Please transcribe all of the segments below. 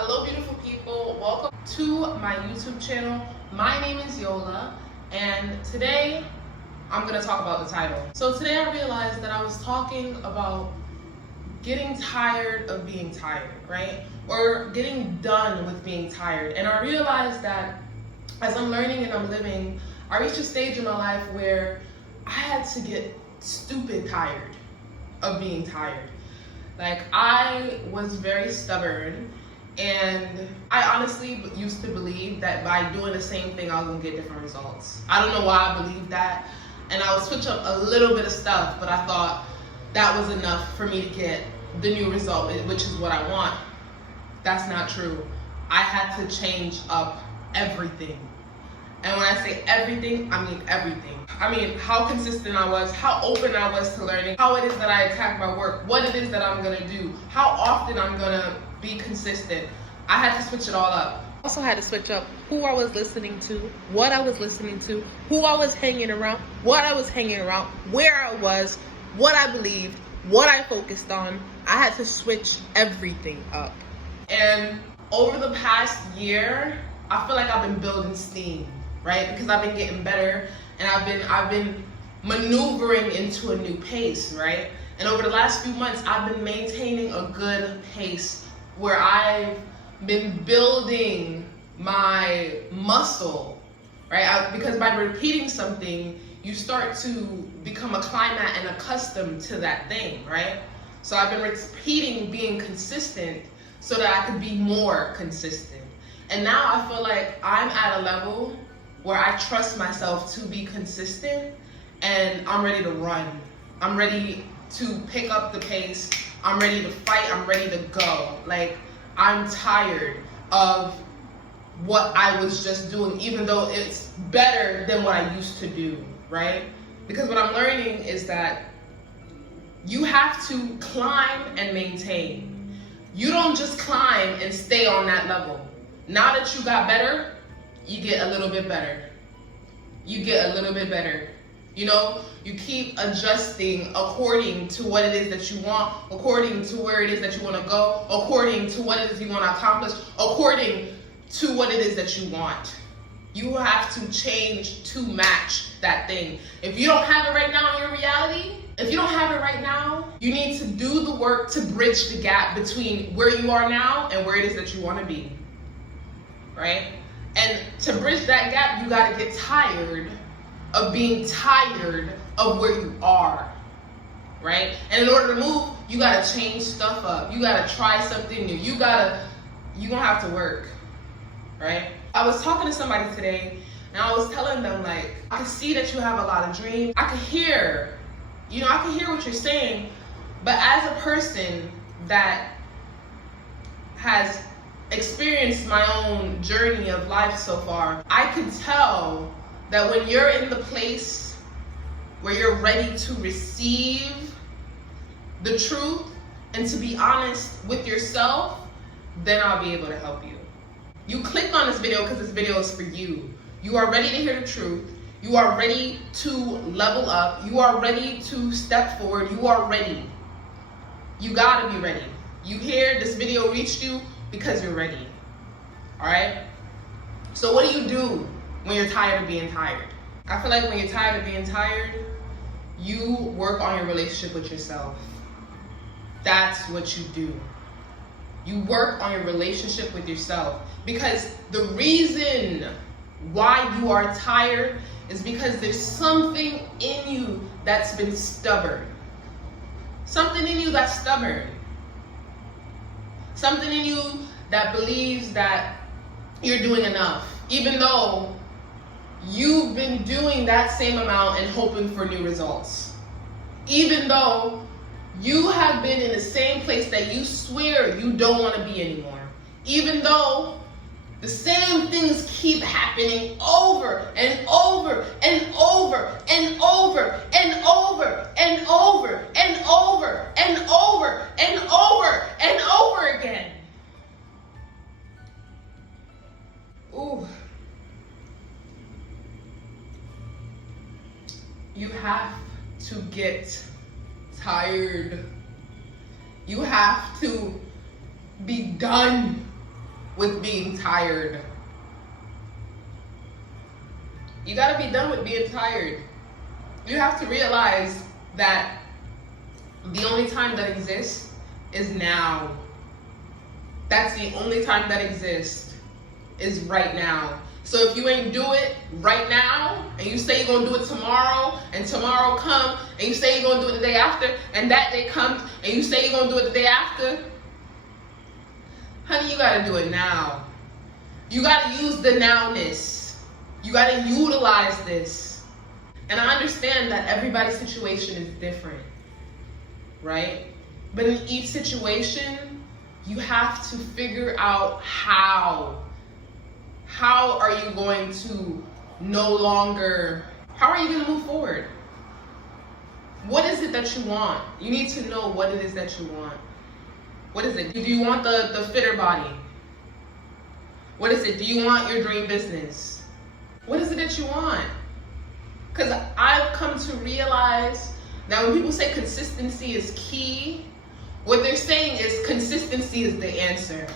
Hello beautiful people, welcome to my YouTube channel. My name is Yola and today I'm going to talk about the title. So today I realized that I was talking about getting tired of being tired, right? Or getting done with being tired. And I realized that as I'm learning and I'm living, I reached a stage in my life where I had to get stupid tired of being tired. Like, I was very stubborn, and I honestly used to believe that by doing the same thing, I was gonna get different results. I don't know why I believed that, and I would switch up a little bit of stuff, but I thought that was enough for me to get the new result, which is what I want. That's not true. I had to change up everything. And when I say everything, I mean everything. I mean how consistent I was, how open I was to learning, how it is that I attack my work, what it is that I'm gonna do, how often I'm gonna be consistent. I had to switch it all up. Also had to switch up who I was listening to, what I was listening to, who I was hanging around, what I was hanging around, where I was, what I believed, what I focused on. I had to switch everything up. And over the past year, I feel like I've been building steam, right? Because I've been getting better and I've been maneuvering into a new pace, right? And over the last few months, I've been maintaining a good pace where I've been building my muscle, right? Because by repeating something, you start to become acclimated and accustomed to that thing, right? So I've been repeating being consistent so that I could be more consistent. And now I feel like I'm at a level where I trust myself to be consistent, and I'm ready to run. I'm ready to pick up the pace. I'm ready to fight. I'm ready to go. Like, I'm tired of what I was just doing, even though it's better than what I used to do, right? Because what I'm learning is that you have to climb and maintain. You don't just climb and stay on that level. Now that you got better, you get a little bit better. You get a little bit better. You know, you keep adjusting according to what it is that you want, according to where it is that you want to go, according to what it is you want to accomplish, according to what it is that you want. You have to change to match that thing. If you don't have it right now in your reality, if you don't have it right now, you need to do the work to bridge the gap between where you are now and where it is that you want to be, right? And to bridge that gap, you got to get tired of being tired of where you are, right? And in order to move, you got to change stuff up. You got to try something new. You're going to have to work, right? I was talking to somebody today, and I was telling them, like, I can see that you have a lot of dreams. I can hear, I can hear what you're saying, but as a person that has experienced my own journey of life so far, I could tell that when you're in the place where you're ready to receive the truth and to be honest with yourself, then I'll be able to help you. You clicked on this video because this video is for you. You are ready to hear the truth. You are ready to level up. You are ready to step forward. You are ready. You gotta be ready. You hear this video reached you because you're ready. All right? So what do you do when you're tired of being tired? I feel like when you're tired of being tired, you work on your relationship with yourself. That's what you do. You work on your relationship with yourself, because the reason why you are tired is because there's something in you that's been stubborn. Something in you that's stubborn. Something in you that believes that you're doing enough, even though you've been doing that same amount and hoping for new results. Even though you have been in the same place that you swear you don't want to be anymore. Even though the same things keep happening over and over and over and over and over and over and over and over and over and over again. Ooh. You have to get tired. You have to be done with being tired. You gotta be done with being tired. You have to realize that the only time that exists is now. That's the only time that exists is right now. So if you ain't do it right now, and you say you're gonna do it tomorrow, and tomorrow come, and you say you're gonna do it the day after, and that day comes, and you say you're gonna do it the day after, honey, you gotta do it now. You gotta use the nowness. You gotta utilize this. And I understand that everybody's situation is different, right? But in each situation, you have to figure out how. How are you going to how are you going to move forward? What is it that you want? You need to know what it is that you want. What is it? Do you want the fitter body? What is it? Do you want your dream business? What is it that you want? Because I've come to realize that when people say consistency is key, what they're saying is consistency is the answer.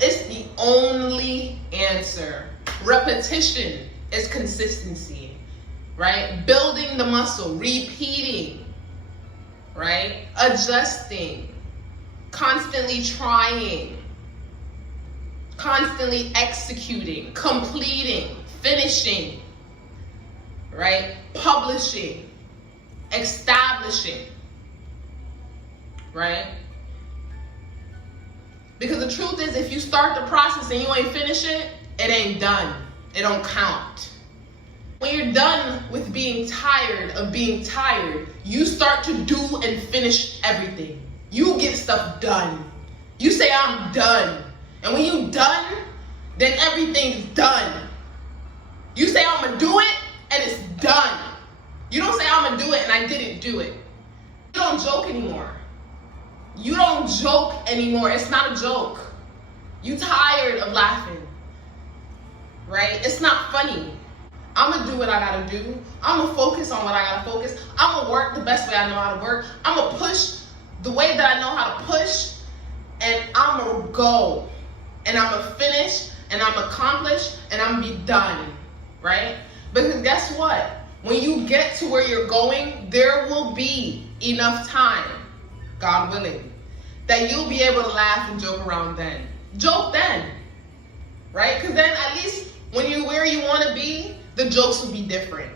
It's the only answer. Repetition is consistency, right? Building the muscle, repeating, right? Adjusting, constantly trying, constantly executing, completing, finishing, right? Publishing, establishing, right? Because the truth is, if you start the process and you ain't finish it, it ain't done. It don't count. When you're done with being tired of being tired, you start to do and finish everything. You get stuff done. You say, I'm done. And when you done, then everything's done. You say, I'm gonna do it, and it's done. You don't say, I'm gonna do it, and I didn't do it. You don't joke anymore. You don't joke anymore. It's not a joke. You tired of laughing, right? It's not funny. I'm going to do what I got to do. I'm going to focus on what I got to focus. I'm going to work the best way I know how to work. I'm going to push the way that I know how to push, and I'm going to go, and I'm going to finish, and I'm going to accomplish, and I'm going to be done, right? Because guess what? When you get to where you're going, there will be enough time, God willing, that you'll be able to laugh and joke around then. Joke then, right? Because then at least when you're where you want to be, the jokes will be different.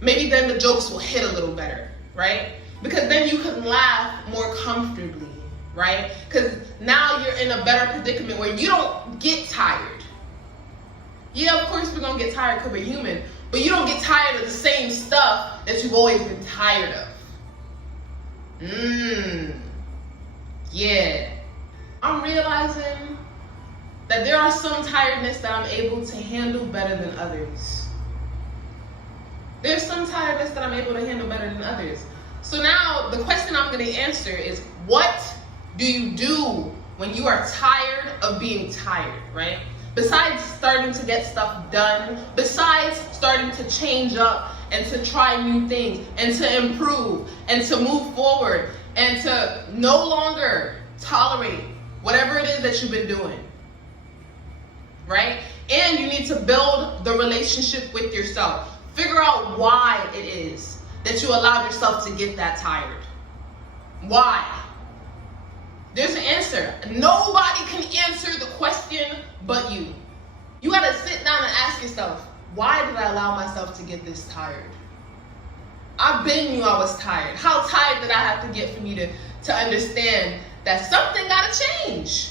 Maybe then the jokes will hit a little better, right? Because then you can laugh more comfortably, right? Because now you're in a better predicament where you don't get tired. Yeah, of course we're going to get tired because we're human, but you don't get tired of the same stuff that you've always been tired of. Yeah. I'm realizing that there are some tiredness that I'm able to handle better than others. There's some tiredness that I'm able to handle better than others. So now the question I'm going to answer is, what do you do when you are tired of being tired, right? Besides starting to get stuff done, besides starting to change up and to try new things and to improve and to move forward and to no longer tolerate whatever it is that you've been doing, right? And you need to build the relationship with yourself. Figure out why it is that you allowed yourself to get that tired. Why? There's an answer. Nobody can answer the question but you. You gotta sit down and ask yourself, why did I allow myself to get this tired? I knew I was tired. How tired did I have to get for me to understand that something gotta change?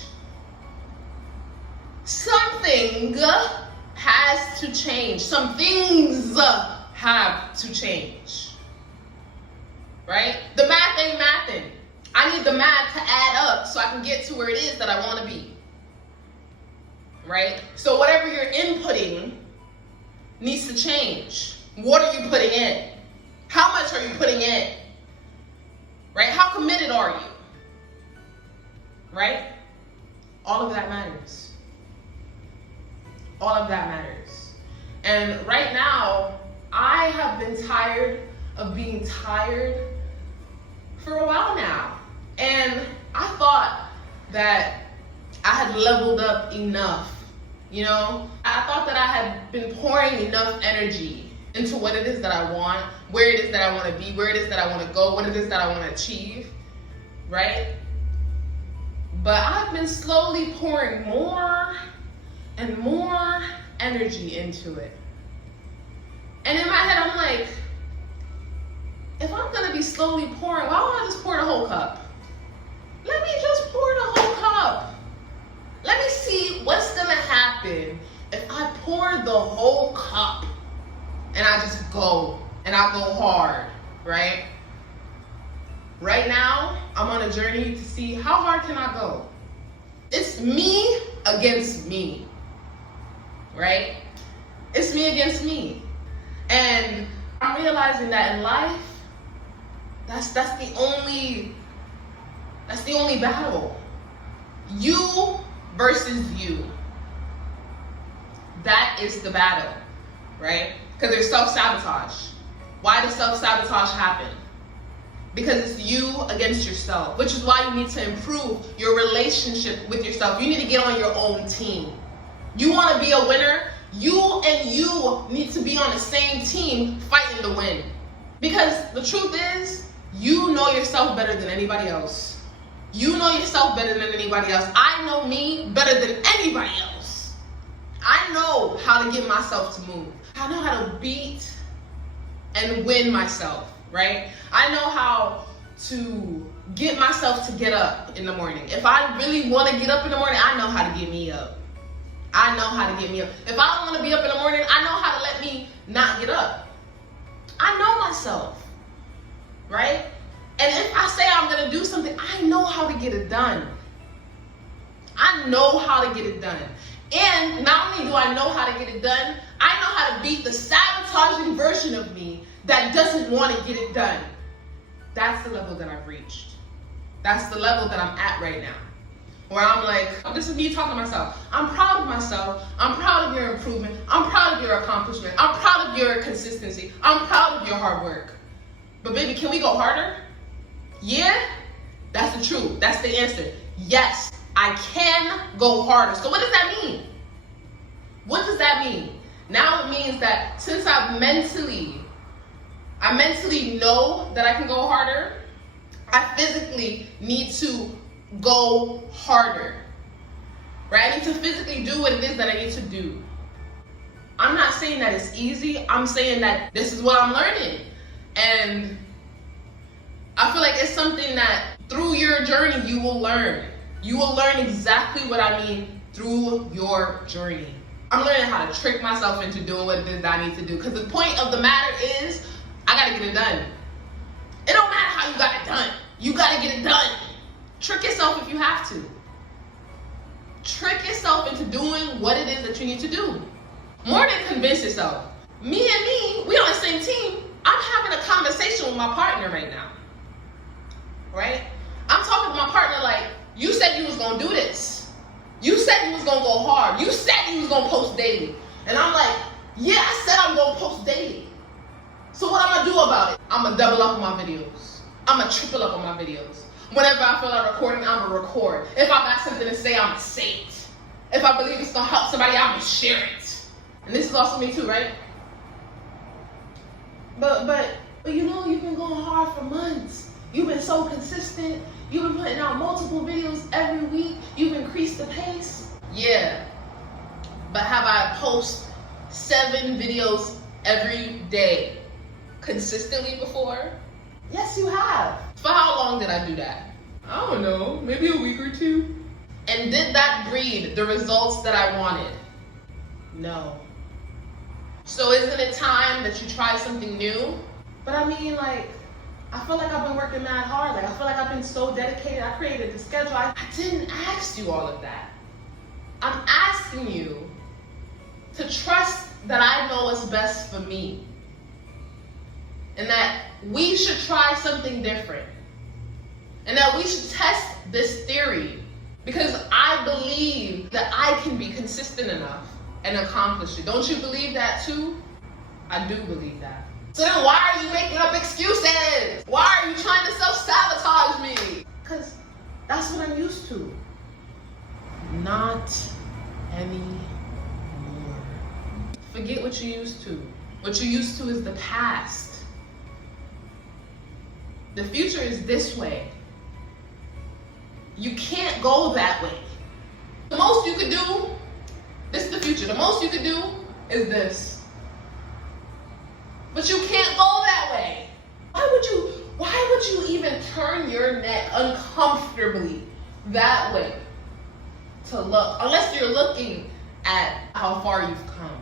Something has to change. Some things have to change. Right? The math ain't mathing. I need the math to add up so I can get to where it is that I want to be. Right? So whatever you're inputting needs to change. What are you putting in? How much are you putting in? Right? How committed are you? Right? All of that matters. All of that matters. And right now, I have been tired of being tired for a while now. And I thought that I had leveled up enough. You know, I thought that I had been pouring enough energy into what it is that I want, where it is that I want to be, where it is that I want to go, what it is that I want to achieve, right? But I've been slowly pouring more and more energy into it. And in my head, I'm like, if I'm going to be slowly pouring, why don't I just pour the whole cup? Let me just pour the whole cup. Let me see what's going to happen if I pour the whole cup and I just go and I go hard, right? Right now, I'm on a journey to see how hard can I go. It's me against me, right? It's me against me. And I'm realizing that in life, that's the only battle. You versus you. That is the battle, right? Because there's self-sabotage. Why does self-sabotage happen? Because it's you against yourself, which is why you need to improve your relationship with yourself. You need to get on your own team. You want to be a winner? You and you need to be on the same team fighting to win. Because the truth is, you know yourself better than anybody else. You know yourself better than anybody else. I know me better than anybody else. I know how to get myself to move. I know how to beat and win myself, right? I know how to get myself to get up in the morning. If I really want to get up in the morning, I know how to get me up. I know how to get me up. If I don't want to be up in the morning, I know how to let me not get up. I know myself, right? And if I say I'm going to do something, I know how to get it done. I know how to get it done. And not only do I know how to get it done, I know how to beat the sabotaging version of me that doesn't want to get it done. That's the level that I've reached. That's the level that I'm at right now. Where I'm like, oh, this is me talking to myself. I'm proud of myself. I'm proud of your improvement. I'm proud of your accomplishment. I'm proud of your consistency. I'm proud of your hard work. But baby, can we go harder? Yeah? That's the truth. That's the answer. Yes, I can go harder. So what does that mean? What does that mean? Now it means that since I mentally know that I can go harder, I physically need to go harder, right? I need to physically do what it is that I need to do. I'm not saying that it's easy. I'm saying that this is what I'm learning. And I feel like it's something that through your journey, you will learn. You will learn exactly what I mean through your journey. I'm learning how to trick myself into doing what it is that I need to do. Because the point of the matter is, I gotta get it done. It don't matter how you got it done. You gotta get it done. Trick yourself if you have to. Trick yourself into doing what it is that you need to do. More than convince yourself. Me, we on the same team. I'm having a conversation with my partner right now. Right? I'm talking to my partner like, you said you was gonna do this. You said you was gonna go hard. You said you was gonna post daily. And I'm like, yeah, I said I'm gonna post daily. So what I'm gonna do about it? I'm gonna double up on my videos. I'm gonna triple up on my videos. Whenever I feel like recording, I'm gonna record. If I got something to say, I'm gonna say it. If I believe it's gonna help somebody, I'm gonna share it. And this is also me too, right? But you know, you've been going hard for months. You've been so consistent. You've been putting out multiple videos every week. You've increased the pace. Yeah. But have I posted 7 videos every day consistently before? Yes, you have. For how long did I do that? I don't know, maybe a week or 2. And did that breed the results that I wanted? No. So isn't it time that you try something new? But I mean, like, I feel like I've been working mad hard. Like, I feel like I've been so dedicated. I created the schedule. I didn't ask you all of that. I'm asking you to trust that I know what's best for me. And that we should try something different. And that we should test this theory. Because I believe that I can be consistent enough and accomplish it. Don't you believe that too? I do believe that. So then why are you making up excuses? Why are you trying to self-sabotage me? Because that's what I'm used to. Not anymore. Forget what you used to. What you used to is the past. The future is this way. You can't go that way. The most you could do, this is the future. The most you could do is this. But you can't go that way. Why would you even turn your neck uncomfortably that way to look? Unless you're looking at how far you've come.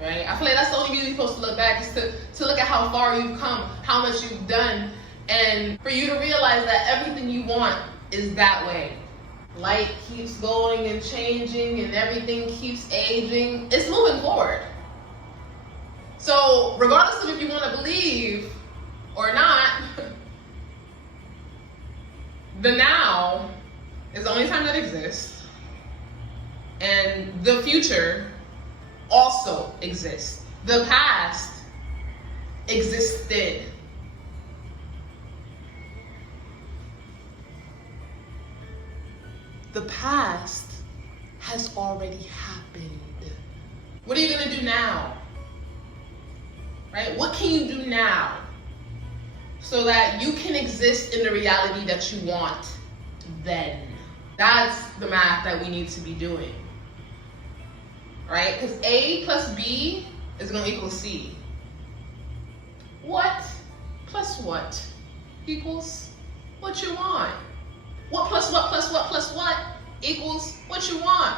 Right? I feel like that's the only reason you're supposed to look back, is to look at how far you've come, how much you've done, and for you to realize that everything you want is that way. Light keeps going and changing and everything keeps aging. It's moving forward. So regardless of if you want to believe or not, the now is the only time that exists, and the future also exists. The past existed. The past has already happened. What are you gonna do now? Right? What can you do now so that you can exist in the reality that you want then? That's the math that we need to be doing. Right? Because A plus B is going to equal C. What plus what equals what you want? What plus what plus what plus what equals what you want?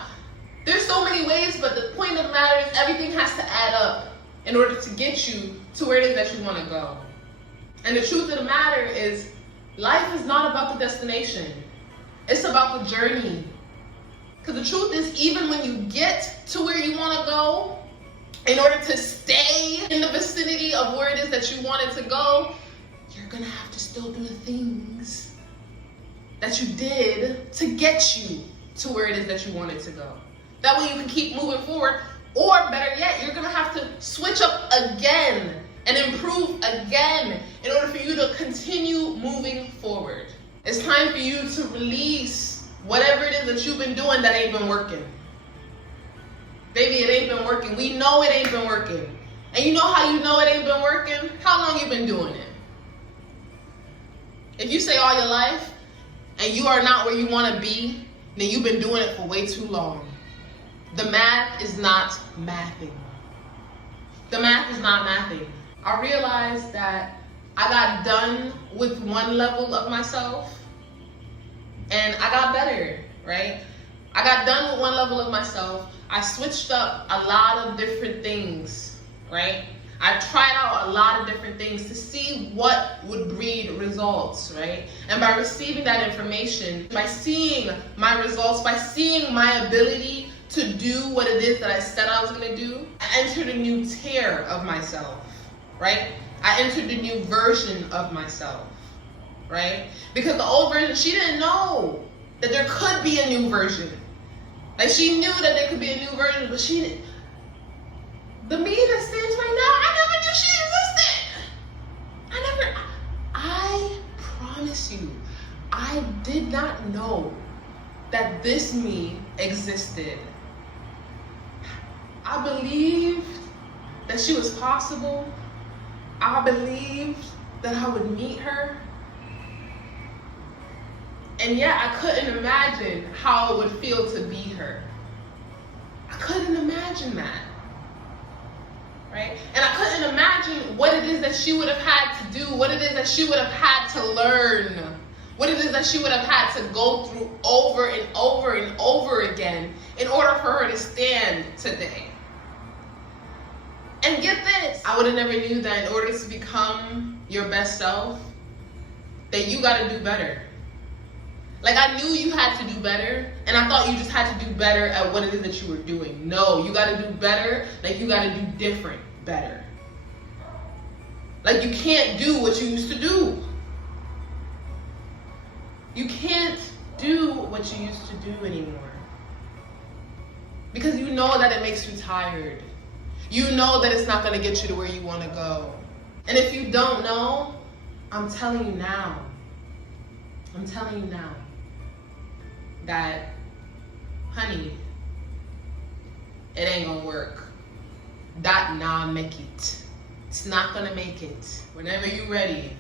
There's so many ways, but the point of the matter is everything has to add up in order to get you to where it is that you want to go. And the truth of the matter is, life is not about the destination. It's about the journey. Because the truth is, even when you get to where you want to go, in order to stay in the vicinity of where it is that you wanted to go, you're going to have to still do the things that you did to get you to where it is that you wanted to go. That way you can keep moving forward. Or better yet, you're going to have to switch up again and improve again in order for you to continue moving forward. It's time for you to release whatever it is that you've been doing that ain't been working. Baby, it ain't been working. We know it ain't been working. And you know how you know it ain't been working? How long you been doing it? If you say all your life and you are not where you want to be, then you've been doing it for way too long. The math is not mathing. The math is not mathing. I realized that I got done with one level of myself and I got better, right? I got done with one level of myself. I switched up a lot of different things, right? I tried out a lot of different things to see what would breed results, right? And by receiving that information, by seeing my results, by seeing my ability to do what it is that I said I was gonna do, I entered a new tier of myself, right? I entered a new version of myself, right? Because the old version, she didn't know that there could be a new version. Like, she knew that there could be a new version, but she didn't. The me that stands right now, I never knew she existed. I promise you, I did not know that this me existed. I believed that she was possible. I believed that I would meet her. And yet I couldn't imagine how it would feel to be her. I couldn't imagine that. Right? And I couldn't imagine what it is that she would have had to do, what it is that she would have had to learn, what it is that she would have had to go through over and over and over again in order for her to stand today. And get this, I would have never knew that in order to become your best self, that you got to do better. Like, I knew you had to do better, and I thought you just had to do better at what it is that you were doing. No, you got to do better. Like, you got to do different better. Like, you can't do what you used to do. You can't do what you used to do anymore. Because you know that it makes you tired. You know that it's not going to get you to where you want to go. And if you don't know, I'm telling you now. I'm telling you now. that, honey, it ain't gonna work. That nah make it. It's not gonna make it. Whenever you ready,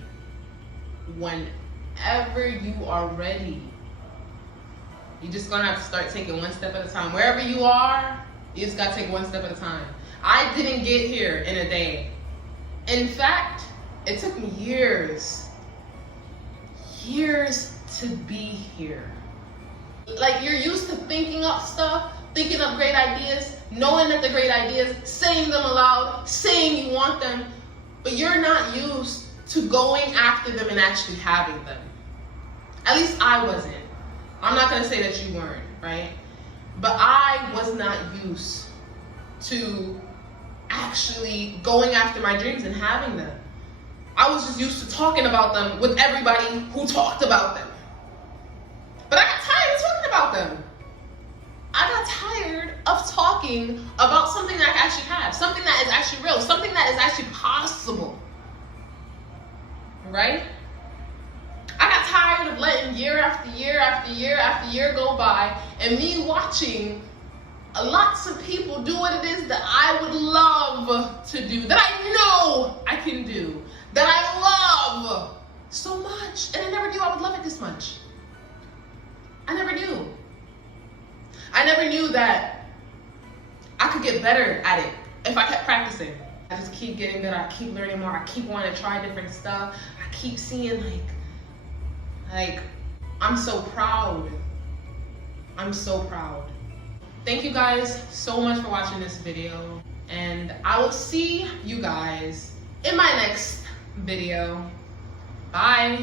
whenever you are ready, you just gonna have to start taking one step at a time. Wherever you are, you just gotta take one step at a time. I didn't get here in a day. In fact, it took me years to be here. Like, you're used to thinking up stuff, thinking up great ideas, knowing that they're great ideas, saying them aloud, saying you want them, but you're not used to going after them and actually having them. At least I wasn't. I'm not gonna say that you weren't, right? But I was not used to actually going after my dreams and having them. I was just used to talking about them with everybody who talked about them. But I got tired of talking about them. I got tired of talking about something that I actually have, something that is actually real, something that is actually possible. Right? I got tired of letting year after year after year after year go by and me watching lots of people do what it is that I would love to do, that I know I can do, that I love so much. And I never knew I would love it this much. I never knew. I never knew that I could get better at it if I kept practicing. I just keep getting better, I keep learning more, I keep wanting to try different stuff. I keep seeing like, I'm so proud. I'm so proud. Thank you guys so much for watching this video, and I will see you guys in my next video. Bye.